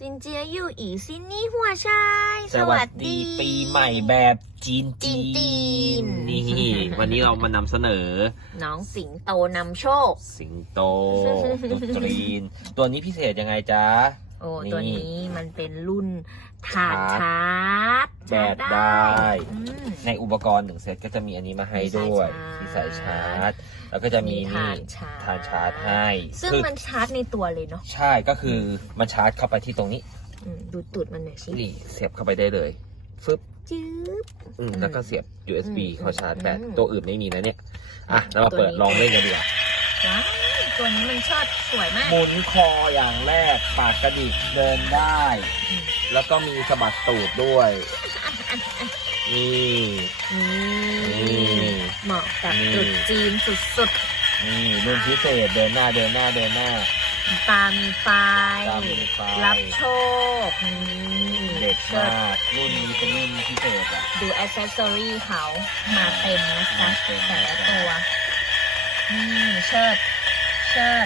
ซินเจียยู่อีซินนี่หัวชายสวัสดีปีใหม่แบบจีนจีจีนนๆนี่ วันนี้เรามานำเสนอ น้องสิงโตนำโชค สิงโตตุตรีน ตัวนี้พิเศษยังไงจ๊ะ โอ้นี่ตัวนี้มันเป็นรุ่นถาดชาชาร์จแบตได้อืมในอุปกรณ์หนึ่งเซตก็จะมีอันนี้มาให้ด้วยมีที่สาสายยชาชาร์จร์จ แล้วก็จะมีมีนี่ฐานชาร์จฐานชาร์จให้ ซึ่งคือมันชาร์จในตัวเลยเนาะใช่ก็คือมันชาร์จเข้าไปที่ตรงนี้อืมดูตูดมันหน่อยสินี่เสียบเข้าไปได้เลยฟึบจื๊บอืมอืมแล้วก็เสียบ USB อืมเข้าชาร์จแบตอืมตัวอื่นไม่มีนะเนี่ย อะ เรามาตัวเปิดนี้ลองเล่นกันดีกว่าว้าวตัวนี้มันชอบสวยมาก หมุนคออย่างแรก ปากกระดิกเดินได้อืมแล้วก็มีสะบัดตูดด้วยนี่นี่นี่เห มาะกับนี่ตรุษจีนสุดนี่รุ่นพิเศษเดินหน้าเดินหน้าเดินหน้า ๆ ตามีไฟ ตามีไฟรับโชคนี่เด็กเชิมาดกรุ่นนี้เป็นรุ่นพิเศษอะ ดูอ c เซสซอรี่เขามาเต็มนะมาคะเต็ม แต่ละตัว นี่เชิด เชิด